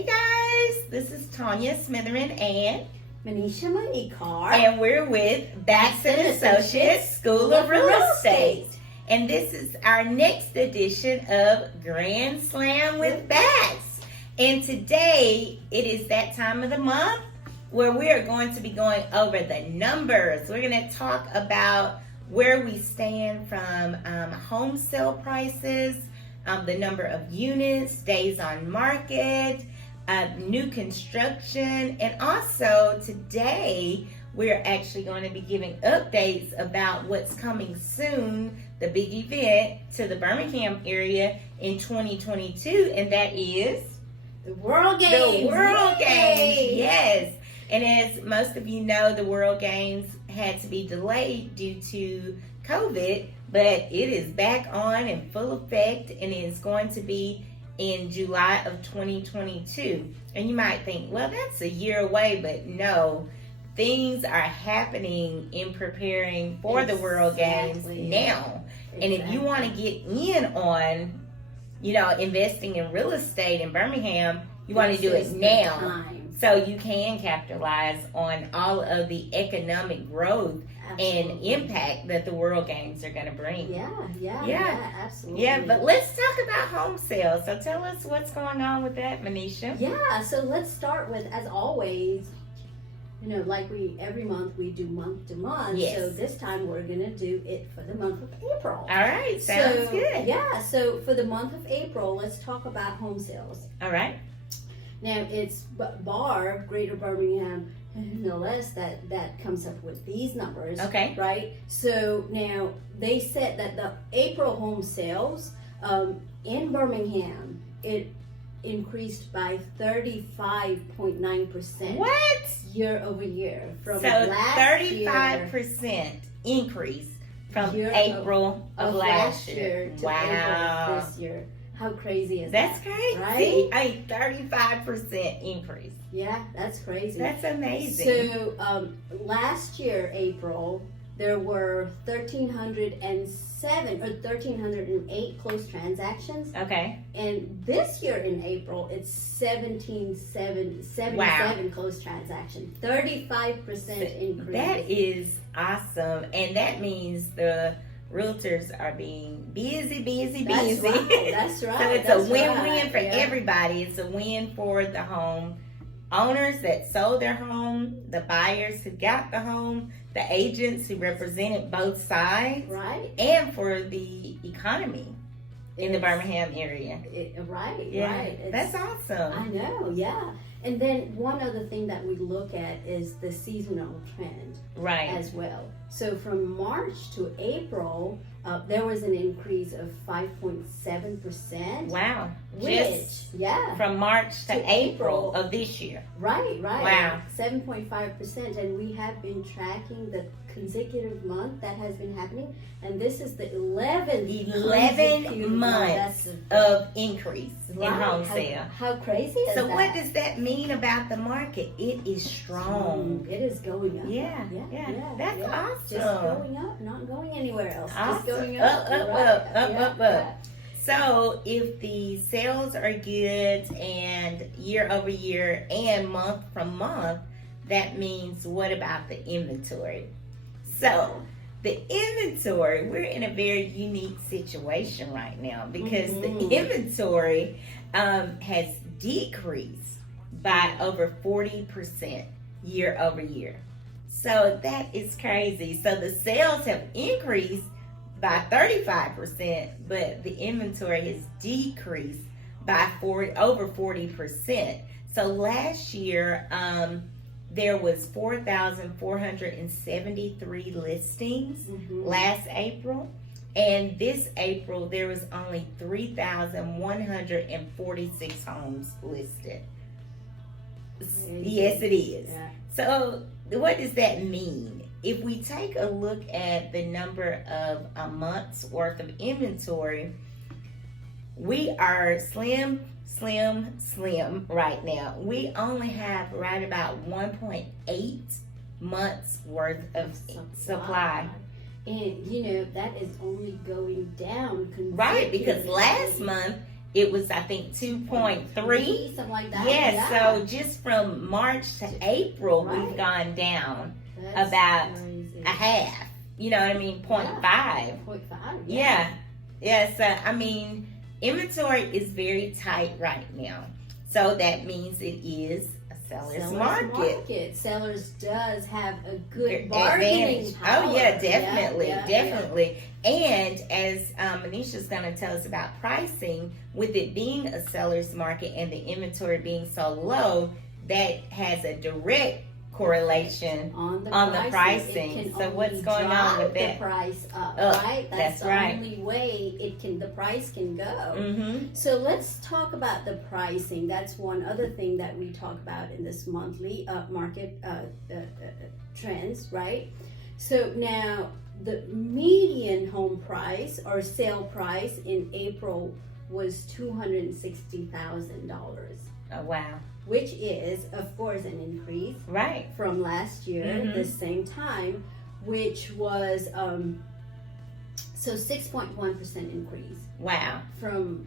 Hey guys, this is Tanya Smitherin and Manisha Maikar. And we're with Baxton Associates School of Real Estate. And this is our next edition of Grand Slam with Bax. And today it is that time of the month where we are going to be going over the numbers. We're going to talk about where we stand from home sale prices, the number of units, days on market, new construction, and also today we're actually going to be giving updates about what's coming soon, the big event to the Birmingham area in 2022, and that is the World Games. The World Games, yes. And as most of you know, the World Games had to be delayed due to COVID, but it is back on in full effect, and it's going to be in July of 2022. And you might think, well, that's a year away, but no, things are happening in preparing for the World Games now. And if you want to get in on, investing in real estate in Birmingham, you want to do it now. So you can capitalize on all of the economic growth and impact that the World Games are going to bring. Yeah, absolutely. Yeah, but let's talk about home sales. So tell us what's going on with that, Manisha. Yeah, so let's start with, as always, like every month we do month to month. Yes. So this time we're going to do it for the month of April. All right, sounds good. Yeah, so for the month of April, let's talk about home sales. All right. Now, it's BAR, Greater Birmingham, no less, that comes up with these numbers. Okay. Right? So now, they said that the April home sales in Birmingham, it increased by 35.9%. What? Year over year. From last 35% increase from April of last year to April of this year. How crazy is that? That's crazy. Right? A 35% increase. Yeah, that's crazy. That's amazing. So last year, April, there were 1,308 closed transactions. Okay. And this year in April, it's 77 closed transactions. 35% increase. That is awesome. And that means the realtors are being busy. That's right. So it's a win-win for everybody. It's a win for the home owners that sold their home, the buyers who got the home, the agents who represented both sides, right, and for the economy in the Birmingham area. Right. That's awesome. I know, yeah. And then one other thing that we look at is the seasonal trend, right, as well. So from March to April, there was an increase of 5.7%. Wow. From March to April of this year. Right. Wow. 7.5%. And we have been tracking the consecutive month that has been happening. And this is the 11th months of increase in home sale. How crazy is that? So what does that mean about the market? It is strong. It is going up. Yeah. That's awesome. Just going up, not going anywhere else. Awesome. Just going up. Up. So if the sales are good and year over year and month from month, that means what about the inventory? So the inventory, we're in a very unique situation right now because the inventory has decreased by over 40% year over year. So that is crazy. So the sales have increased by 35%, but the inventory has decreased by over 40%. So last year, there was 4,473 listings last April, and this April there was only 3,146 homes listed. Yes, it is. Yeah. So what does that mean? If we take a look at the number of a month's worth of inventory, we are slim right now. We only have right about 1.8 months worth of supply. And that is only going down. Right, because last month it was, I think, 2.3. Something like that. Yes, Yeah. so just from March to April, Right. we've gone down That's about crazy. a half. You know what I mean? 0.5. 0.5. Yeah. Yeah, so I mean, inventory is very tight right now. So that means it is a seller's market. Sellers does have a good bargaining power. Oh yeah, definitely, Yeah. definitely. And as Manisha's going to tell us about pricing, with it being a seller's market and the inventory being so low, that has a direct correlation on the pricing. It can So only what's going on with drive that? the price up, right? That's the right. only way the price can go. Mm-hmm. So let's talk about the pricing. That's one other thing that we talk about in this monthly market trends, right? So now the median home price or sale price in April was $260,000. Oh wow! Which is, of course, an increase Right. from last year, Mhm. the same time, which was so 6.1% increase Wow. from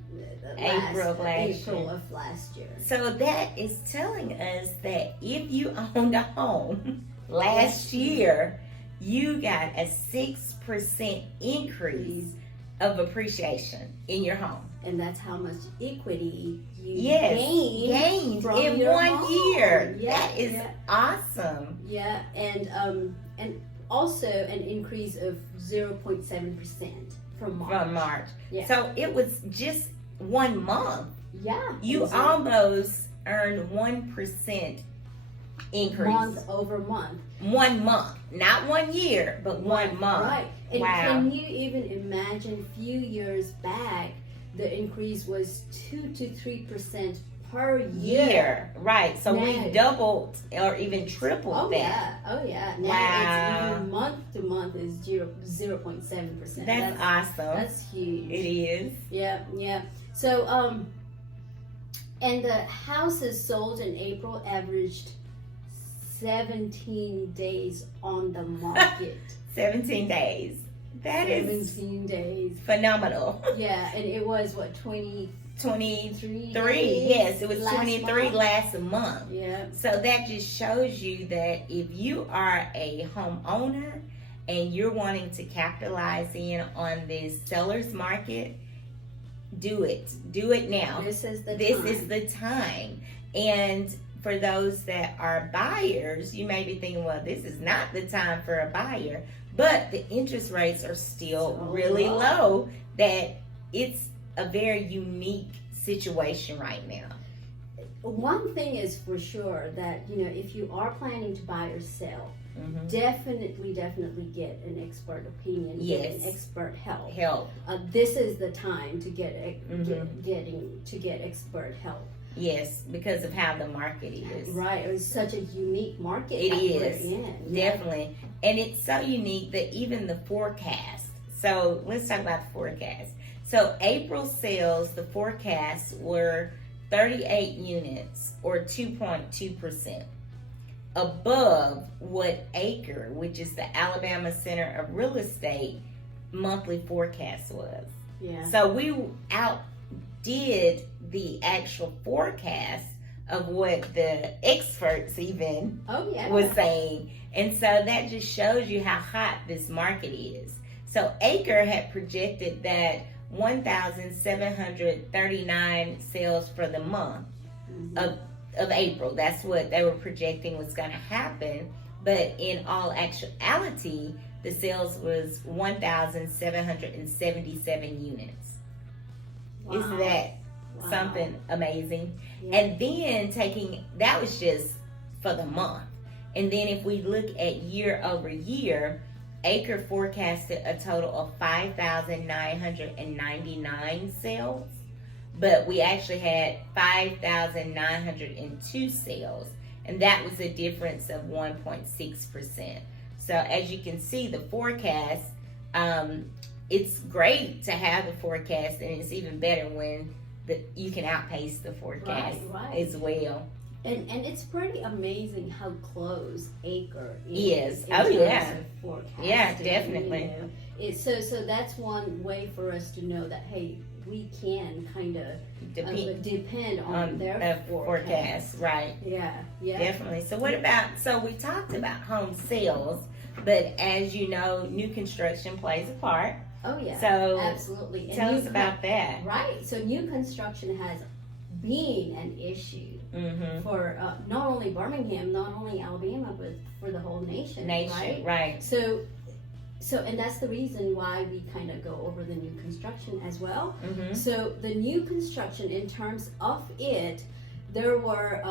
April of last April year. of last year. So that is telling us that if you owned a home last year, you got a 6% increase of appreciation in your home. And that's how much equity you Yes, gained gained from in your 1 home. year. Yeah, That is yeah. awesome. Yeah, and also an increase of 0.7% from March. From March. Yeah. So it was just 1 month. Yeah. You exactly. almost earned 1% increase. Month over month. 1 month, not 1 year, but 1 month. Right. And Wow. can you even imagine a few years back, the increase was 2 to 3% per year. Right. So we Now- doubled or even tripled Oh that. yeah, oh yeah. Now Wow. it's even month to month is 0.7%. That's awesome. That's huge. It is. Yeah, yeah. So and the houses sold in April averaged 17 days on the market. 17 days. That is 17 days. phenomenal. Yeah, and it was what 23 23. days Yes, it was last 23 month? last month. Yeah. So that just shows you that if you are a homeowner and you're wanting to capitalize in on this seller's market, do it. Do it now. This is the This time. is the time. And for those that are buyers, you may be thinking, well, this is not the time for a buyer. But the interest rates are still So really low. low that it's a very unique situation right now. One thing is for sure that, if you are planning to buy or sell, Mm-hmm. definitely get an expert opinion, get Yes. an expert help. Help. This is the time to get Mhm. get expert help. Yes, because of how the market is. Right, it's such a unique market It that we're is. in. Definitely. And it's so unique that even the forecast. So let's talk about the forecast. So April sales, the forecasts were 38 units or 2.2%. Above what ACRE, which is the Alabama Center of Real Estate, monthly forecast was. Yeah. So we outdid the actual forecast of what the experts even Oh yeah. was saying. And so that just shows you how hot this market is. So ACRE had projected that 1,739 sales for the month Mhm. of April. That's what they were projecting was going to happen. But in all actuality, the sales was 1,777 units. Wow. Isn't that Wow. something amazing? Yeah. And then that was just for the month. And then if we look at year over year, ACRE forecasted a total of 5,999 sales, but we actually had 5,902 sales, and that was a difference of 1.6%. So as you can see, the forecast, it's great to have the forecast, and it's even better when you can outpace the forecast Right. as well. And it's pretty amazing how close ACRE Yes. is. Oh, in terms yeah. of forecasting, Yeah, definitely. So that's one way for us to know that, hey, we can kind of depend on on their the forecast. right? Yeah, yeah. Definitely. So what about, so we talked about home sales, but as you know, new construction plays a part. Oh yeah. So absolutely. And tell us about that. Right. So new construction has been an issue for not only Birmingham, not only Alabama, but for the whole nation. Right. So, and that's the reason why we kind of go over the new construction as well. Mm-hmm. So, the new construction, in terms of it, there were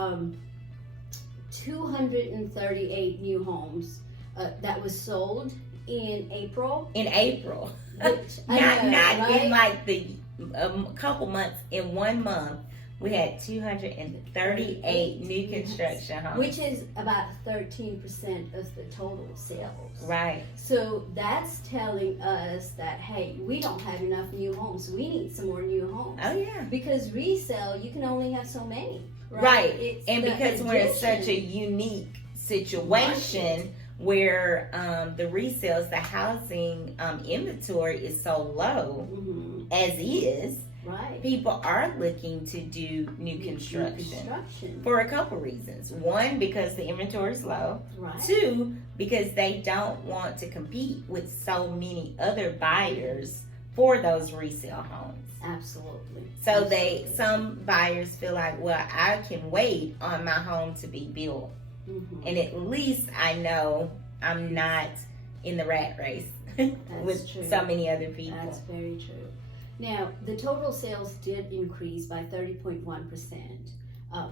238 new homes that was sold in April. In April, Which, not right? in like the couple months. In 1 month, we had 238 new construction homes, which is about 13% of the total sales. right. So that's telling us that, hey, we don't have enough new homes. We need some more new homes. Oh yeah. Because resale, you can only have so many. Right. It's And the because we're in such a addition. unique situation where the resales, the housing inventory is so low as is, Right. people are looking to do new construction for a couple reasons. One, because the inventory is low. Right. Two, because they don't want to compete with so many other buyers for those resale homes. Absolutely. So some buyers feel like, well, I can wait on my home to be built, and at least I know I'm not in the rat race with true. so many other people. That's very true. Now, the total sales did increase by 30.1%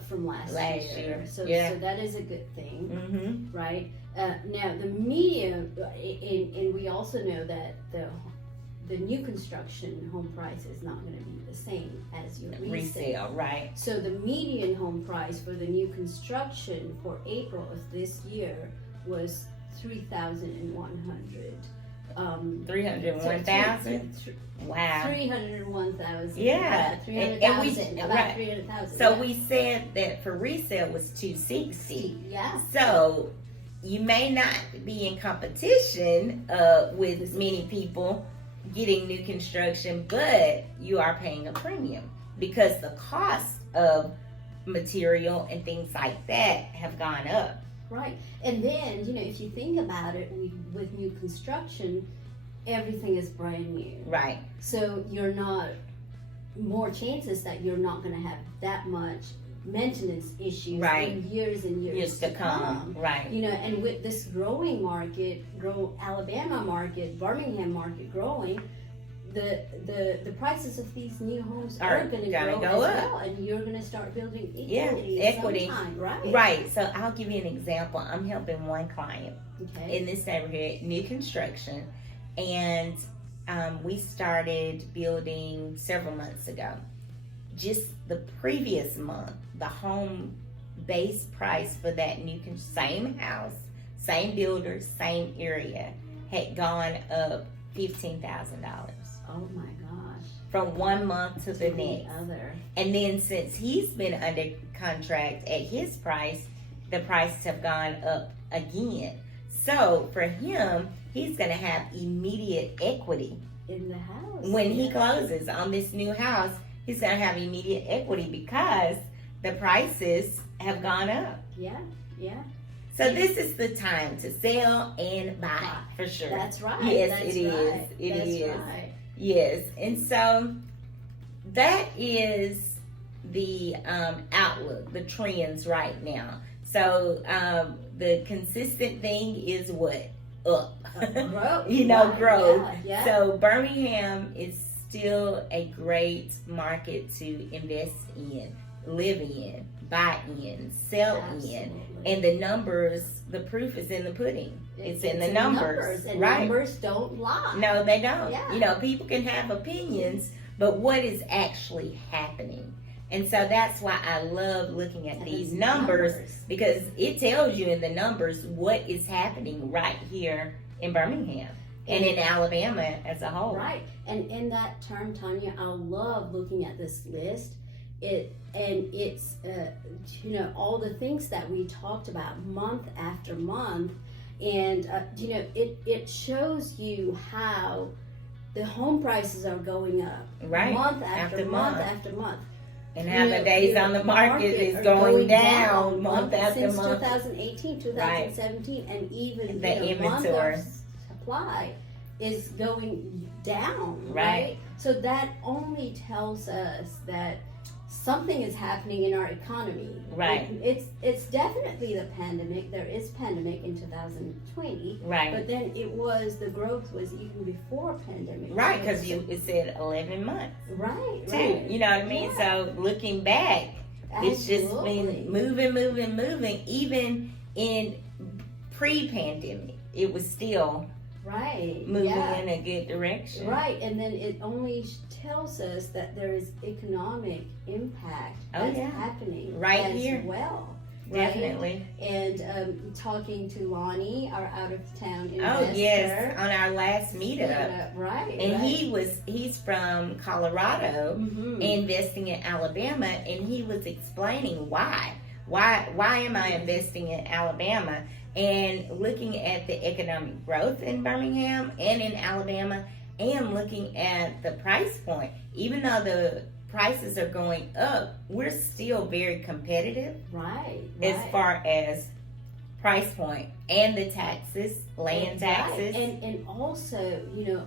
from last year. So that is a good thing, right? Now, the median, and we also know that the new construction home price is not going to be the same as your resale. Right. So the median home price for the new construction for April of this year was $3,100. 301,000. Wow. 301,000. Yeah. 300,000. About right. 300,000. So we said that for resale was 260. Yeah. So you may not be in competition with many people getting new construction, but you are paying a premium because the cost of material and things like that have gone up. Right. And then, if you think about it, with new construction, everything is brand new. Right. So you're not, more chances that you're not going to have that much maintenance issues in years and years to come. Right. And with this growing market, Alabama market, Birmingham market growing, the prices of these new homes are going to go as well, and you're going to start building equity sometime, right? Right. So I'll give you an example. I'm helping one client in this neighborhood, new construction, and we started building several months ago. Just the previous month, the home base price for that same house, same builder, same area, had gone up $15,000. Oh my gosh. From 1 month to the next. Other. And then since he's been under contract at his price, the prices have gone up again. So for him, he's going to have immediate equity in the house. When he closes on this new house, he's going to have immediate equity because the prices have gone up. Yeah. So this is the time to sell and buy, for sure. That's right. Yes, That's it right. is. It That's is. Right. Yes. And so that is the outlook, the trends right now. So the consistent thing is what? Up. Growth. Growth. Yeah. So Birmingham is still a great market to invest in, live in, buy in, sell in. And the numbers, the proof is in the pudding. It's in the numbers. And right. Numbers don't lie. No, they don't. Yeah. People can have opinions, but what is actually happening? And so that's why I love looking at these numbers, because it tells you in the numbers what is happening right here in Birmingham and in Alabama as a whole. Right. And in that term, Tanya, I love looking at this list. It's all the things that we talked about month after month, and it shows you how the home prices are going up, Right. month after After month month. after month. And how the days on the market is are going down month since after month. 2018, 2017, and even The month inventory. of supply is going down, Right. right? So that only tells us that something is happening in our economy. Right. It's definitely the pandemic. There is pandemic in 2020, Right. but then the growth was even before pandemic. Right, So because it said 11 months right, too. right. You know what I mean? Yeah. So looking back, it's just Absolutely. been moving. Even in pre-pandemic, it was still Right. moving Yeah. in a good direction. Right, and then it only tells us that there is economic impact Oh, that's yeah. happening Right as here. well. Right? Definitely. And talking to Lonnie, our out of town investor. Oh yes, on our last meetup. Yeah, right. And right. he's from Colorado, Mhm. investing in Alabama, and he was explaining why am I investing in Alabama, and looking at the economic growth in Birmingham and in Alabama, and looking at the price point. Even though the prices are going up, we're still very competitive Right. as right. far as price point and the taxes, land Right. taxes. And also,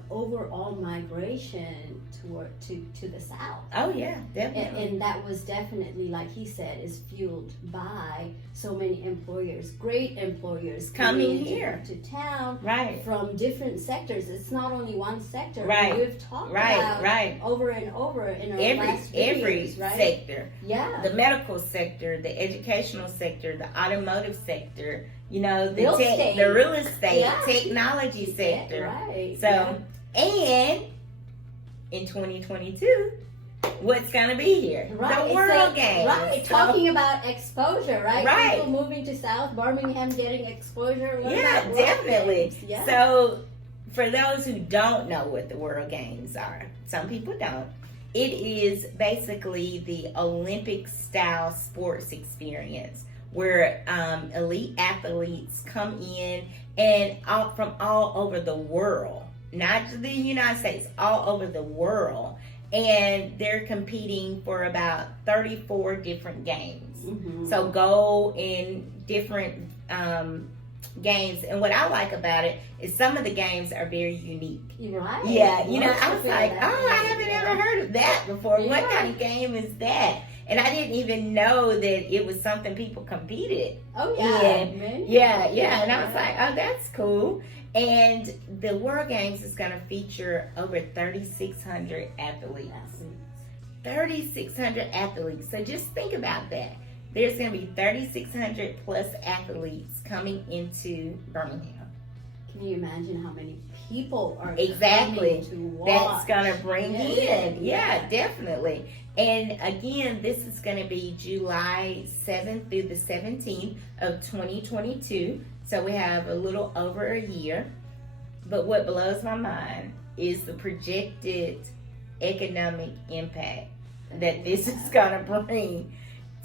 overall migration to the south. Oh yeah, definitely. And that was definitely, like he said, is fueled by so many employers, great employers Coming into- here. to town Right, from different sectors. It's not only one sector. Right. We've talked right, about right. over and over in our Every last videos, right? sector, Yeah. the medical sector, the educational sector, the automotive sector, the Real estate. the real estate, Yeah. technology Yeah, sector. right. So, and in 2022, what's gonna be here? Right. The World Games. Games. Right. So- Talking about exposure, right? Right. People moving to South Birmingham getting exposure. What Yeah, about World definitely. Games? Yeah. So, for those who don't know what the World Games are, some people don't. It is basically the Olympic style sports experience where elite athletes come in and from all over the world, not the United States, all over the world. And they're competing for about 34 different games. Mhm. So go in different games. And what I like about it is some of the games are very unique. Right. Yeah, Most I was of it, like, that oh, I is, haven't yeah. ever heard of that before. What Yeah. kind of game is that? And I didn't even know that it was something people competed. Oh yeah. Yeah. And I was like, oh, that's cool. And the World Games is going to feature over 3,600 athletes. 3,600 athletes. So just think about that. There's going to be 3,600 plus athletes coming into Birmingham. Can you imagine how many people are Exactly. coming to watch? That's going to bring in. Yeah. Yeah, definitely. And again, this is going to be July 7th through the 17th of 2022. So we have a little over a year. But what blows my mind is the projected economic impact that this is going to bring.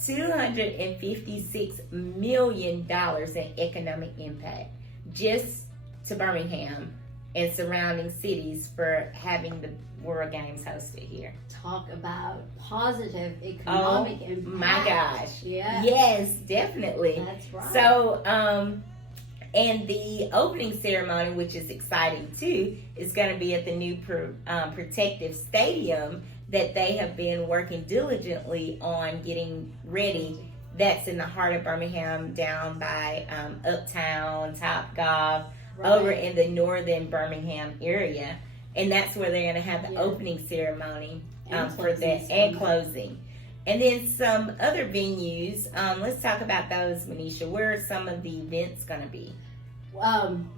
$256 million in economic impact just to Birmingham and surrounding cities for having the World Games hosted here. Talk about positive economic impact. My gosh. Yeah. Yes, definitely. That's right. So, and the opening ceremony, which is exciting too, is going to be at the new protective stadium that they have been working diligently on getting ready. That's in the heart of Birmingham, down by Uptown, Topgolf, over in the northern Birmingham area. And that's where they're going to have the opening ceremony for that, and closing. And then some other venues. Let's talk about those, Manisha. Where are some of the events going to be?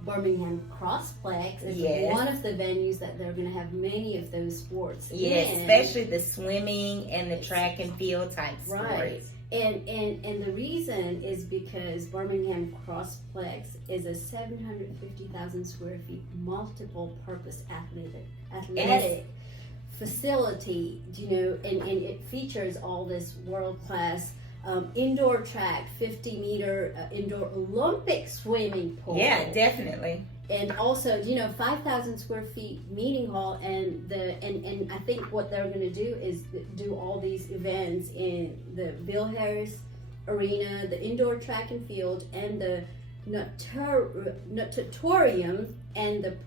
Birmingham Crossplex is Yes. one of the venues that they're going to have many of those sports Yes, in. especially the swimming and the track and field type Right. sports. And the reason is because Birmingham Crossplex is a 750,000 square feet multiple purpose athletic facility, and it features all this world class indoor track, 50-meter indoor Olympic swimming pool. Yeah, definitely. and also 5,000 square feet meeting hall, and I think what they're going to do is do all these events in the Bill Harris Arena, the indoor track and field, and the Auditorium, and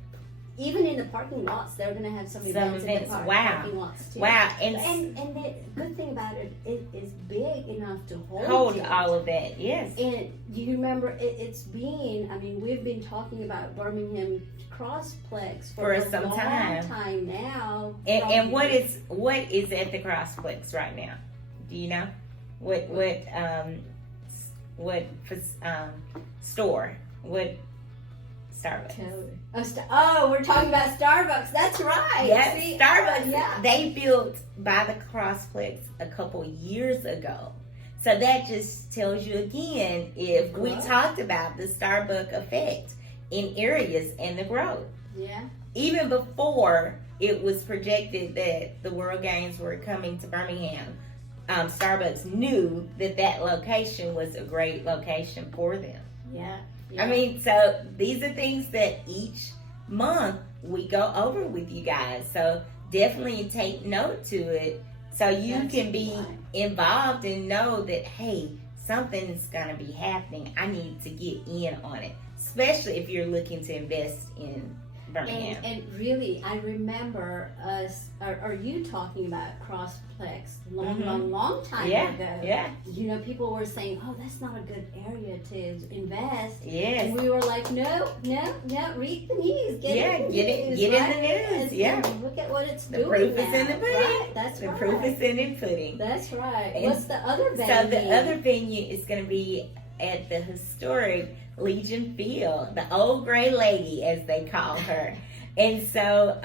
even in the parking lots, they're going to have some events in the parking lots too. Wow! And the good thing about it is big enough to hold all of that. Yes. And you remember, we've been talking about Birmingham Crossplex for some long time now. And what is at the Crossplex right now? Do you know what store? What Starbucks? We're talking about Starbucks. That's right. Yes, see, Starbucks. Yeah. They built by the Crossplex a couple years ago. So that just tells you again, if we talked about the Starbucks effect in areas and the growth. Yeah. Even before it was projected that the World Games were coming to Birmingham, Starbucks knew that location was a great location for them. Yeah. I mean, so these are things that each month we go over with you guys. So definitely take note to it so you can be involved and know that, hey, something's going to be happening. I need to get in on it, especially if you're looking to invest in Birmingham. And really, I remember us, are you talking about Crossplex long time ago? Yeah. People were saying, oh, that's not a good area to invest. Yes. And we were like, no, read the news. Get in the news. Yeah. And look at what it's doing. The proof is now. in the pudding. Right? That's the right. proof is in the pudding. That's right. And what's the other venue? So the other venue is going to be at the historic Legion Field, the old gray lady, as they call her. And so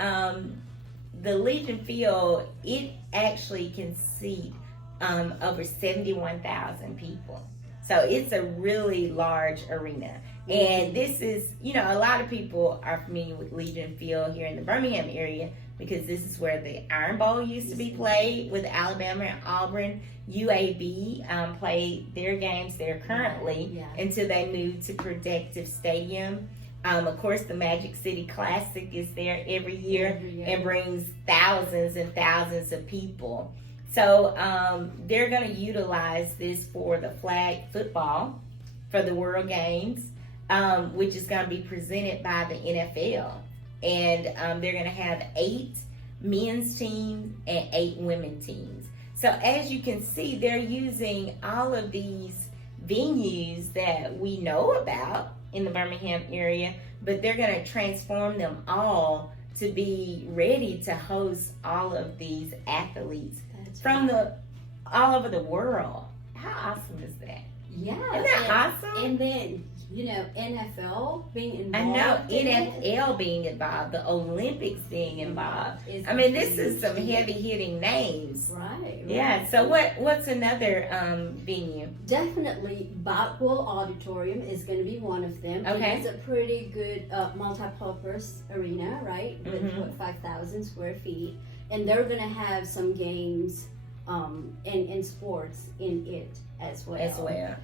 the Legion Field, it actually can seat over 71,000 people. So it's a really large arena. And this is, a lot of people are familiar with Legion Field here in the Birmingham area because this is where the Iron Bowl used to be played with Alabama and Auburn. UAB played their games there currently until they moved to Protective Stadium. Of course, the Magic City Classic is there every year and brings thousands and thousands of people. So they're going to utilize this for the flag football for the World Games, which is going to be presented by the NFL. And they're going to have 8 men's teams and 8 women teams. So as you can see, they're using all of these venues that we know about in the Birmingham area, but they're going to transform them all to be ready to host all of these athletes from all over the world. How awesome is that? Yeah. Isn't that awesome? And then, NFL being involved. I know, NFL being involved, the Olympics being involved. This is some heavy-hitting names. Right. Yeah, so what's another venue? Definitely, Wool Auditorium is going to be one of them. Okay. It's a pretty good multi-purpose arena, right? With 5,000 square feet. And they're going to have some games and sports in it as well. Okay.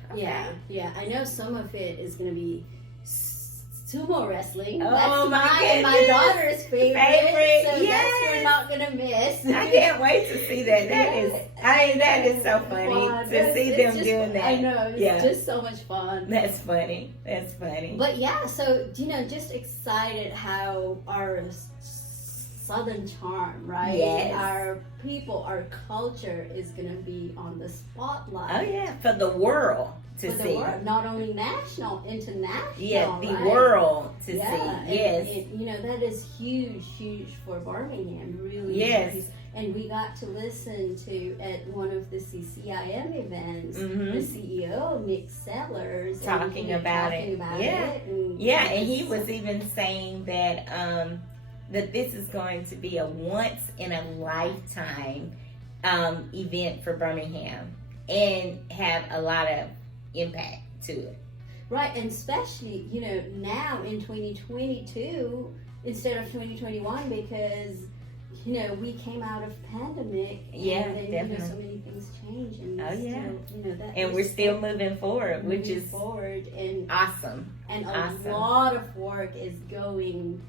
Yeah. I know some of it is going to be sumo wrestling. Oh, that's my daughter's favorite. So that's we're not going to miss. I can't wait to see that. That is so funny to see them doing that. I know. It's just so much fun. That's funny. But yeah, so, just excited how our Southern charm, right? Yes. Our people, our culture is going to be on the spotlight. Oh, yeah, for the world to see. The world, not only national, international. Yeah, the right? world to see. Yes. And, that is huge for Birmingham, really. Yes. And we got to listen to, at one of the CCIM events, the CEO, Nick Sellers. Talking about it. And he was even saying that that this is going to be a once-in-a-lifetime event for Birmingham and have a lot of impact to it. Right, and especially, now in 2022 instead of 2021, because we came out of pandemic, Yeah, and then, definitely. so many things change, and Oh, yeah. that we're still moving forward, which is forward, and awesome. a awesome. lot of work is going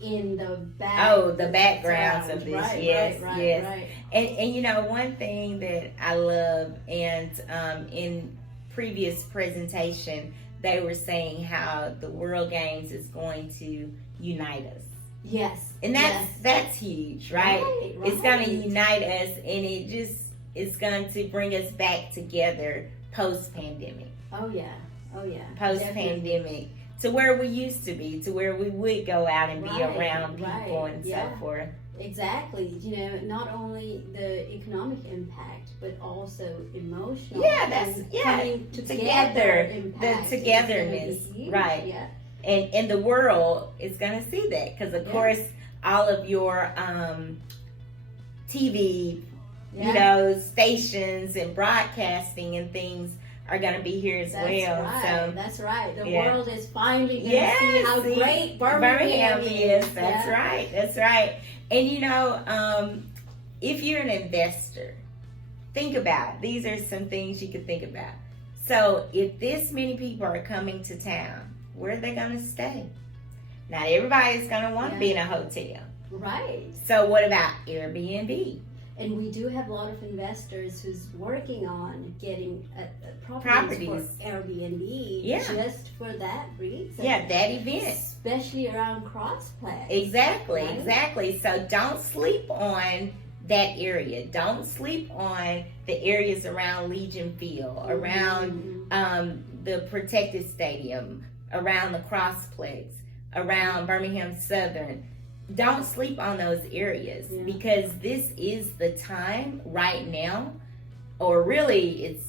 in the back. Oh, the backgrounds of this, right, yes, right, yes. right. And one thing that I love, and in previous presentation, they were saying how the World Games is going to unite us. Yes, And that's huge, right? It's going to unite us, and it's going to bring us back together post-pandemic. Oh yeah, Post-pandemic, to where we used to be, to where we would go out and be around people and so forth. Exactly. Not only the economic impact, but also emotional. Yeah, that's coming together. The togetherness, right? Yeah. And the world is going to see that, because of course all of your TV, stations and broadcasting and things are going to be here as well. Right. So that's right. The world is finally going to see how great Birmingham is. That's yeah. right. That's right. And if you're an investor, think about it. These are some things you could think about. So if this many people are coming to town, where are they going to stay? Not everybody's going to want to be in a hotel. Right. So what about Airbnb? And we do have a lot of investors who's working on getting properties for Airbnb just for that reason. Yeah, that event. Especially around Crossplex. Exactly, right? exactly. So don't sleep on that area. Don't sleep on the areas around Legion Field, around the Protected Stadium, around the Crossplex, around Birmingham Southern. Don't sleep on those areas, because this is the time right now, or really it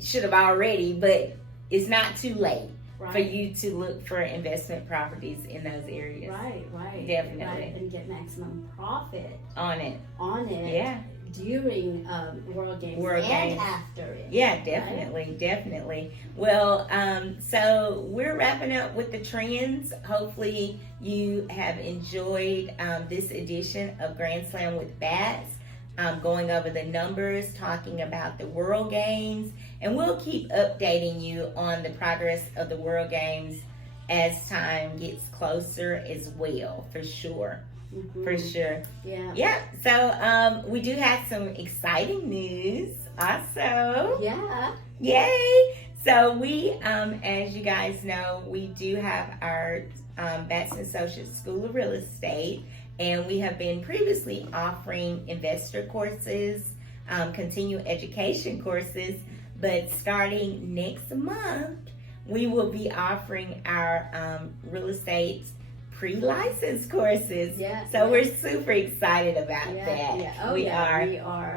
should have already, but it's not too late for you to look for investment properties in those areas. Right. Definitely. Right. And get maximum profit on it. Yeah. During World Games and after it. Yeah, definitely. Well, so we're wrapping up with the trends. Hopefully you have enjoyed this edition of Grand Slam with Bats, going over the numbers, talking about the World Games, and we'll keep updating you on the progress of the World Games as time gets closer as well, for sure. For sure. Yeah. So we do have some exciting news also. Yeah. Yay. So we, as you guys know, we do have our Bats & Associates School of Real Estate, and we have been previously offering investor courses, continuing education courses, but starting next month, we will be offering our real estate pre-license courses. So we're super excited about that. Oh, we are.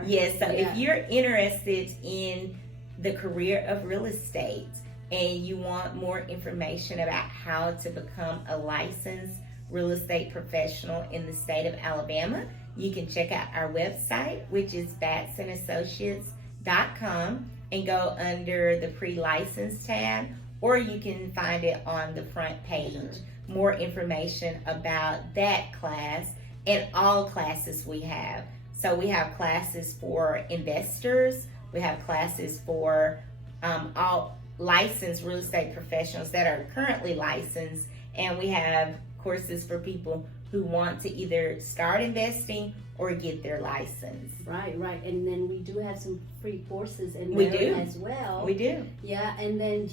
Yes, so if you're interested in the career of real estate and you want more information about how to become a licensed real estate professional in the state of Alabama, you can check out our website, which is batsandassociates.com, and go under the pre-license tab, or you can find it on the front page. More information about that class and all classes we have. So we have classes for investors, we have classes for all licensed real estate professionals that are currently licensed, and we have courses for people who want to either start investing or get their license. Right. And then we do have some free courses in there as well. We do. Yeah, and then,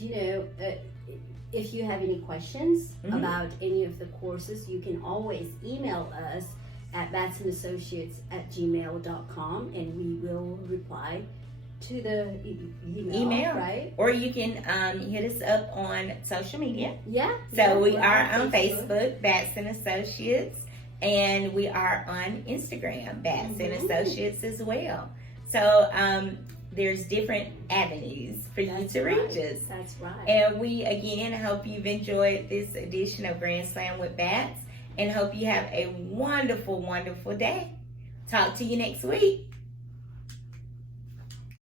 if you have any questions about any of the courses, you can always email us at batsandassociates@gmail.com, and we will reply to the email, right? Or you can hit us up on social media. So we are on Facebook, Bats & Associates, and we are on Instagram, Bats & Associates as well. So there's different avenues for you to reach us. That's right. And we, again, hope you've enjoyed this edition of Grand Slam with Bats, and hope you have a wonderful, wonderful day. Talk to you next week.